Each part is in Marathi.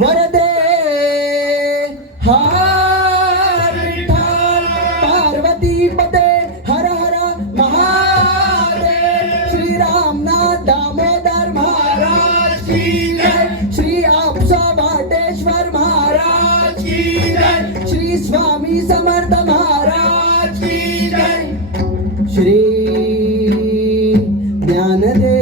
वरदे हर विठ्ठल पार्वती पते हर हर महादेव श्री रामनाथ दामोदर महाराज की जय श्री आपसा भाटेश्वर महाराज की जय श्री स्वामी समर्थ महाराज की जय श्री ज्ञानदेव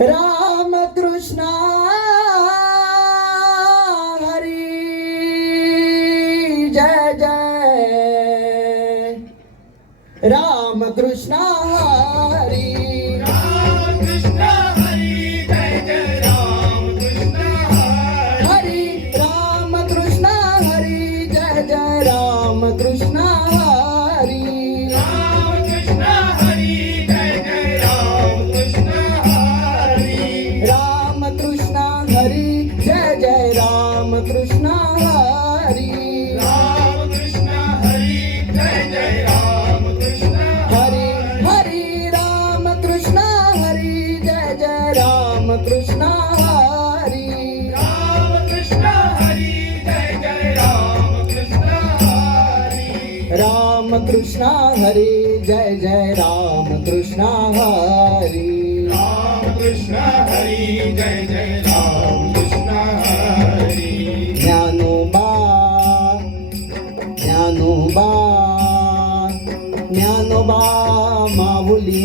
राम कृष्ण हरी जय जय राम कृष्ण हरी राम कृष्ण हरी जय जय राम कृष्ण हरी राम कृष्ण हरी जय जय राम कृष्ण हरी राम कृष्ण हरी जय जय राम कृष्ण राम कृष्ण हरी जय जय राम कृष्ण हरी राम कृष्ण हरी जय जय राम कृष्ण हरी हरी राम कृष्ण हरी जय जय राम कृष्ण हरी राम कृष्ण हरी जय जय राम कृष्ण राम कृष्ण हरी जय जय राम कृष्ण हरी राम कृष्ण हरी जय जय राम कृष्ण हरी ज्ञानोबा ज्ञानोबा ज्ञानोबा माऊली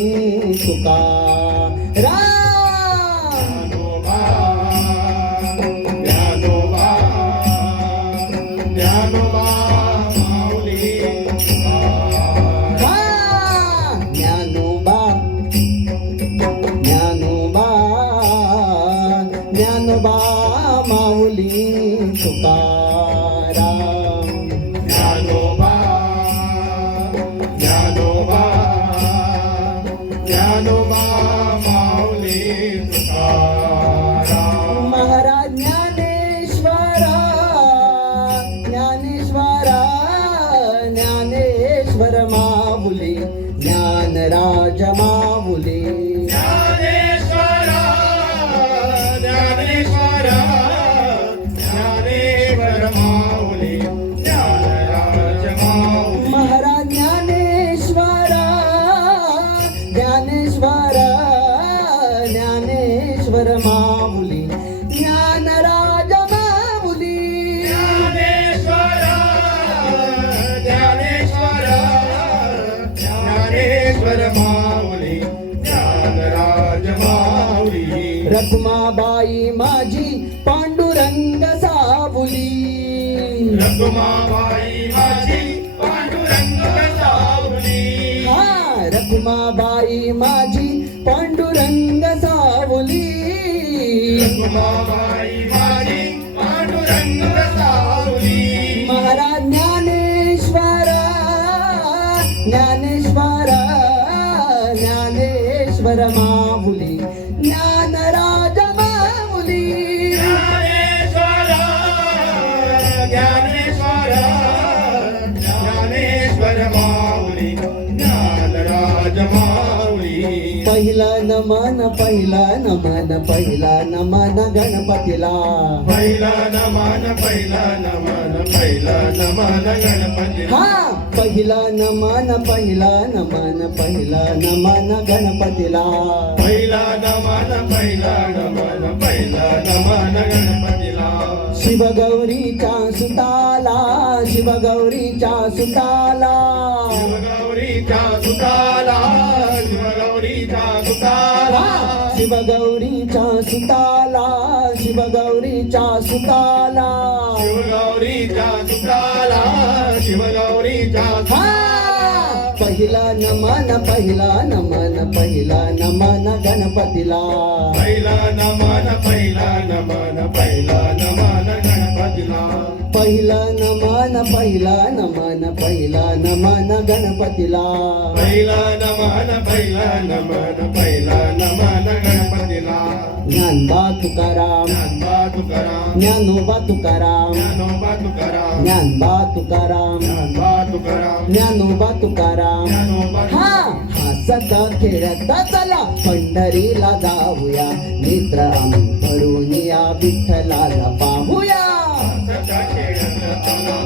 तुकाराम ज्ञानोबा ज्ञानोबा ज्ञानोबा माऊली हा ज्ञानोबा ज्ञानोबा ज्ञानोबा माऊली तुकाराम ज्ञानोबा ज्ञानोबा ज्ञानोबा माऊली तुकाराम महाराज ज्ञानेश्वरा ज्ञानेश्वरा ज्ञानेश्वर माऊली ज्ञानराज माऊली ज्ञानेश्वरा ज्ञानेश्वरा ज्ञानेश्वर माऊली ज्ञानराज माऊली महाराज ज्ञानेश्वरा ज्ञानेश्वरा ज्ञानेश्वर माऊली ज्ञानराज माऊली ज्ञानेश्वरा ज्ञानेश्वरा ज्ञानेश्वर माऊली ज्ञानराज माऊली रखुमाबाई माझी पांडुरंग सावली रखुमाबाई माझी पांडुरंग सावली हा रखुमाबाई माझी पांडुरंग सावली रखुमाबाई माझी पांडुरंग सावली महाराज ज्ञानेश्वरा ज्ञानेश्वरा ज्ञानेश्वर माऊली ज्ञानराज माऊली ज्ञानेश्वरा ज्ञानेश्वरा ज्ञानेश्वर माऊली ज्ञानराज माऊली पहिला नमन पहिला नमन पहिला नमन गणपतीला पहिला नमन पहिला नमन पहिला नमन गणपती हा पहिला नमन पहिला नमन पहिला नमन गणपतीला पहिला नमन पहिला नमन पहिला नमन गणपतीला शिवगौरीच्या सुताला शिवगौरीच्या सुताला शिवगौरीच्या सुताला शिवगौरीच्या सुताला शिवगौरीच्या सुताला शिवगौरीच्या सुताला शिवगौरीच्या सुताला शिवगौरीच्या हा पहिला नमन पहिला नमन पहिला नमन गणपतीला पहिला नमन पहिला नमन पहिला नमन गणपतीला पहिलं नमन पहिलं नमन पहिलं नमन गणपतीला पहिला नमन गणपतीला ज्ञानबा तुकाराम ज्ञानबा तुकाराम ज्ञानोबा तुकाराम ज्ञानोबा तुकाराम ज्ञानबा तुकाराम ज्ञानबा तुकाराम ज्ञानोबा तुकाराम ज्ञानोबा हा हसत खेळत चला पंढरीला जाऊया मित्र आम्ही भरून या विठ्ठलाला पाहूया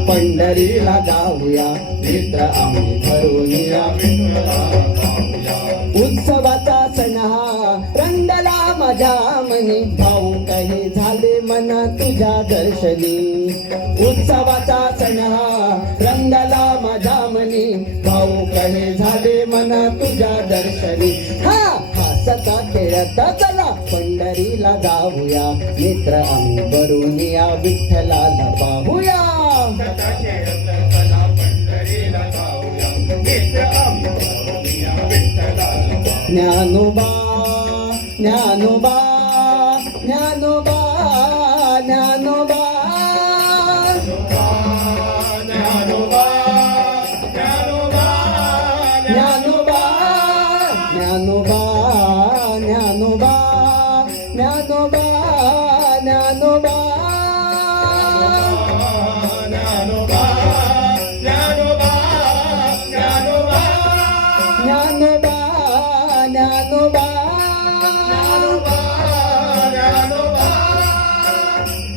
पंढरीला जाऊया मित्र आम्ही भरून या उत्सवाचा सण हा रंगला माझ्या मनी भाऊ काही झाले मन तुझ्या दर्शनी उत्सवाचा सण हा रंगला माझ्या मनी भाऊ काही झाले मन तुझ्या दर्शनी हा हसता खेळता चला पंढरीला जाऊया मित्र आम्ही भरून या विठ्ठलाला पाहूया ज्ञानोबा ज्ञानोबा ज्ञानोबा ज्ञानोबा ज्ञानोबा ज्ञानोबा ज्ञानोबा ज्ञानोबा ज्ञानोबा ज्ञानोबा ज्ञानोबा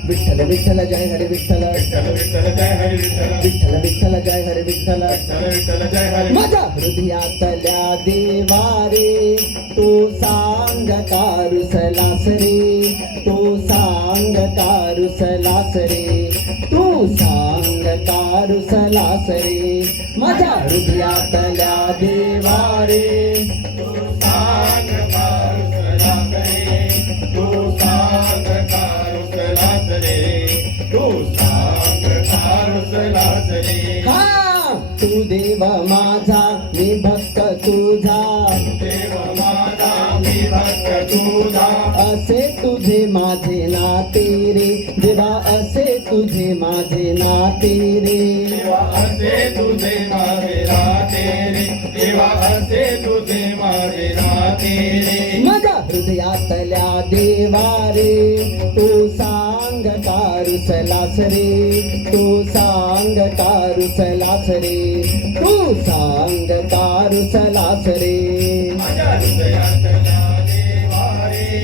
विठ्ठल विठ्ठल जय हरे विठ्ठल विठ्ठल विठ्ठल जय हरे विठ्ठल माझ्या हृदयातल्या देवारे तो सांग कारुसलास रे तो सांग कारुसलास रे तू सांग कारुसलास रे माझ्या हृदयातल्या देवारे हा तू देव माझा मी भक्त तुझा असे तुझे माझे नाते रे देवा असे तुझे माझे नाते रे असे तुझे माझे नाते रे देवा असे तुझे माझे नाते रे माझ्या हृदयातल्या देवारे तू सांग कारुसलास रे तू सांग कारुसलास रे तू सांग कारुसलास रे माझ्या हृदयातल्या देवारे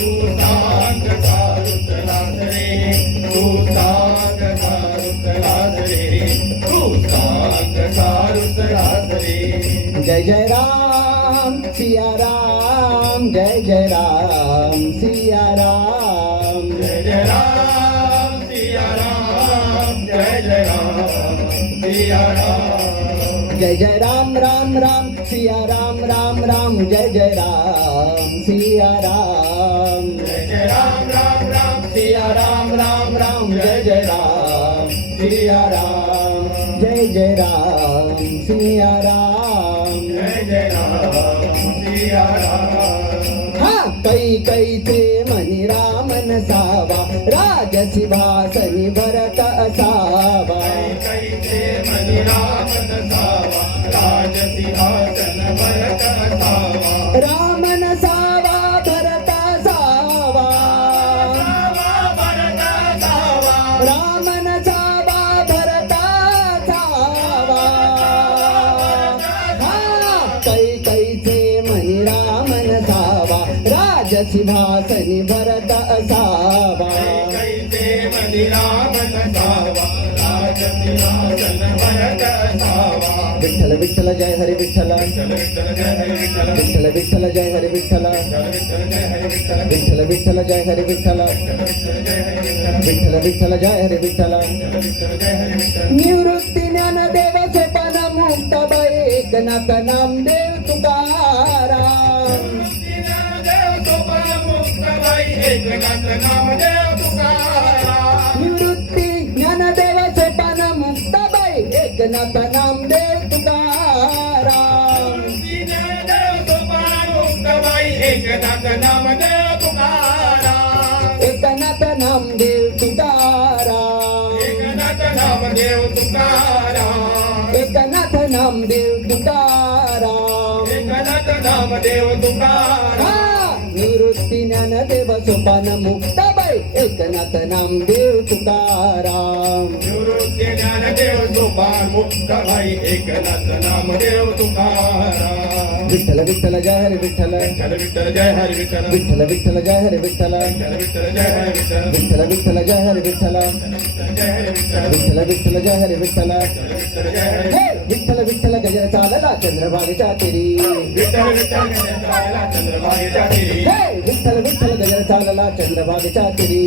तू सांग कारुसलास रे तू सांग कारुसलास रे तू सांग कारुसलास रे जय जय राम सिया राम जय जय राम सिया राम जय जय राम सिया राम जय जय राम सिया राम जय जय राम राम राम सिया राम राम राम जय जय राम सिया राम जय जय राम राम राम सिया राम राम राम जय जय राम सिया राम जय जय राम सिया राम जय जय राम सिया राम हा कैचे मनी राम नसावा राजसिंहासनी भरत असावा कैसे मनी राम नसावा राजसिंहासन भरत असावा राम नसावा भरत असावा भरत असावा राम नसावा भरत असावा हा कैचे मनी राम नसावा राजसिंहासनी भरत असावा कैसे मनी राम नसावा राजसिंहासन भरत असावा विठ्ठल विठ्ठल जय हरे विठ्ठल विठ्ठल विठ्ठल जय हरे विठ्ठल विठ्ठल विठ्ठल जय हरे विठ्ठल विठ्ठल विठ्ठल जय हरे विठ्ठल विठ्ठल विठ्ठल जय हरे विठ्ठल निवृत्ती ज्ञानदेव सोपान मुक्त एकनाथ नामदेव तुकाराम एकनाथ नामदेव तुकाराम निवृत्ती ज्ञानदेव सोपान मुक्त एकनाथ नामदेव तुकाराम एकनाथ नामदेव तुकाराम एकनाथ नामदेव तुकाराम एकनाथ नामदेव तुकाराम एकनाथ नामदेव तुकाराम हा, निवृत्ती ज्ञानदेव सोपान मुक्ताबाई एकनाथ नामदेव तुकाराम निवृत्ती ज्ञानदेव सोपान मुक्ताबाई एकनाथ नामदेव तुकाराम विठ्ठल विठ्ठल जय हरे विठ्ठल विठ्ठल विठ्ठल जय हरी विठ्ठल विठ्ठल विठ्ठल जय हरे विठ्ठल विठ्ठल विठ्ठल जय हरी विठ्ठल विठ्ठल विठ्ठल जय हरे विठ्ठल विठ्ठल जय हरी विठ्ठल विठ्ठल विठ्ठल जय हरे हे विठ्ठल विठ्ठल गजर चालला चंद्रभागेच्या तिरी विठ्ठल विठ्ठल चालला चंद्रभागेच्या तिरी हे विठ्ठल विठ्ठल गजर चालला चंद्रभागेच्या तिरी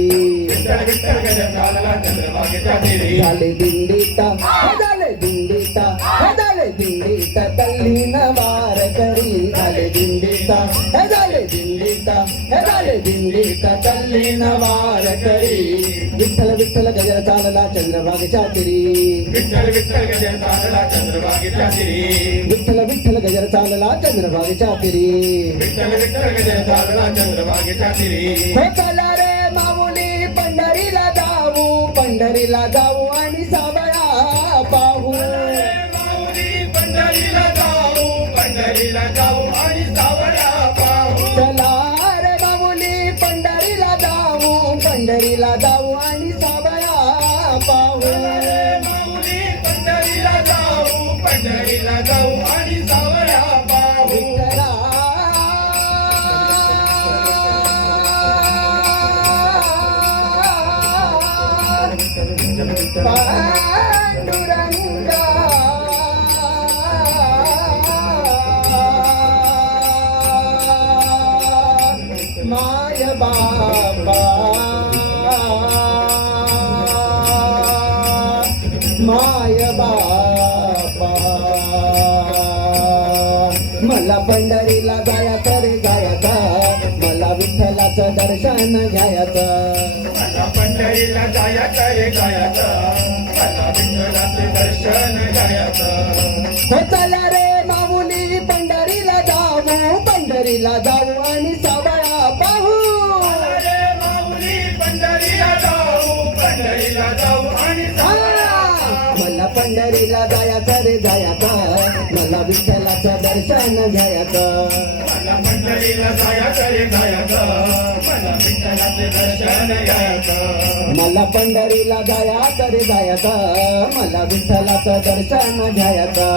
विठ्ठल विठ्ठल चालला चंद्रभागेच्या तिरी झाले दिंडीता हे झाले दिंडीता हे झाले दिंडीता तल्लीन वार करी झाले दिंडीता हे झाले दिंडीता हे झाले दिंडीता तल्लीन वार करी विठ्ठल विठ्ठल गजर चालला चंद्रभागेच्या तिरी विठ्ठल विठ्ठल चालला चंद्रभागेच्या तिरी विठ्ठल विठ्ठल गजर चालला चंद्रभागेच्या तिरी विठ्ठल विठ्ठल चालला चंद्रभागेच्या तिरी हो चला रे माऊली पंढरीला जाऊ आणि सावळा पाहू माऊली पंढरीला जाऊ आणि सावळा पाहू चला रे माऊली पंढरीला जाऊ आणि सावळा पाहू माऊली पंढरीला जाऊ आणि सावळा पाहू पांडुरंगा माय बाबा माय बाबा मला पंढरीला जायचं रे जायचं मला विठ्ठलाचं दर्शन घ्यायचं मला पंढरीला जायचं रे जायचं मला विठ्ठलाचे दर्शन घ्यायचं हो चला रे माऊली पंढरीला जाऊ आणि सावळा पाहू अरे माऊली पंढरीला जाऊ आणि सावळा मला पंढरीला जायचं रे जायचं मला विठ्ठलाचं दर्शन घ्यायचं मला पंढरीला जायचं रे जायचं मला विठ्ठलाचे दर्शन घ्यायचं मला पंढरीला जायचं रे जायचं मला विठ्ठलाचं दर्शन घ्यायचं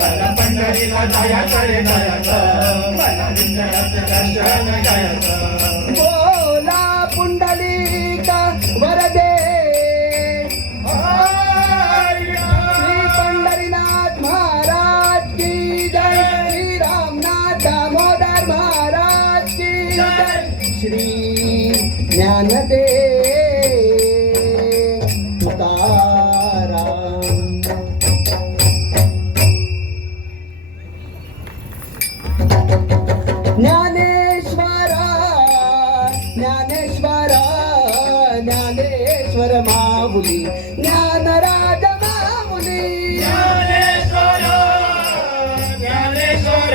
मला पंढरीला जायचं रे जायचं मला विठ्ठलाचे दर्शन घ्यायचं बोला पुंडलिका वरदे श्री पंढरीनाथ महाराज की जय श्री रामनाथ दामोदर महाराज की जय श्री ज्ञानदेव तुकाराम ज्ञानेश्वरा ज्ञानेश्वरा ज्ञानेश्वर माऊली ज्ञानराज माऊली ज्ञानेश्वर ज्ञानेश्वर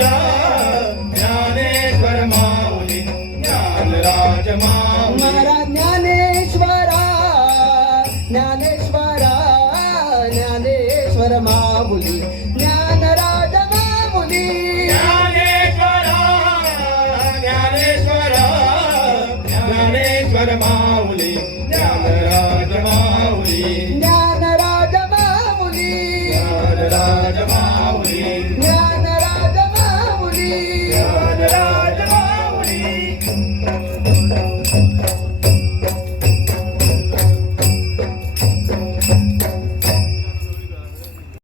ज्ञानेश्वर माऊली ज्ञानराज माऊली महाराज ज्ञानेश्वरा ज्ञानेश्वरा ज्ञानेश्वर माऊली ज्ञानराज माऊली ज्ञानेश्वर ज्ञानेश्वर ज्ञानेश्वर माऊली ज्ञानराज माऊली ज्ञानराज माऊली ज्ञानराज माऊली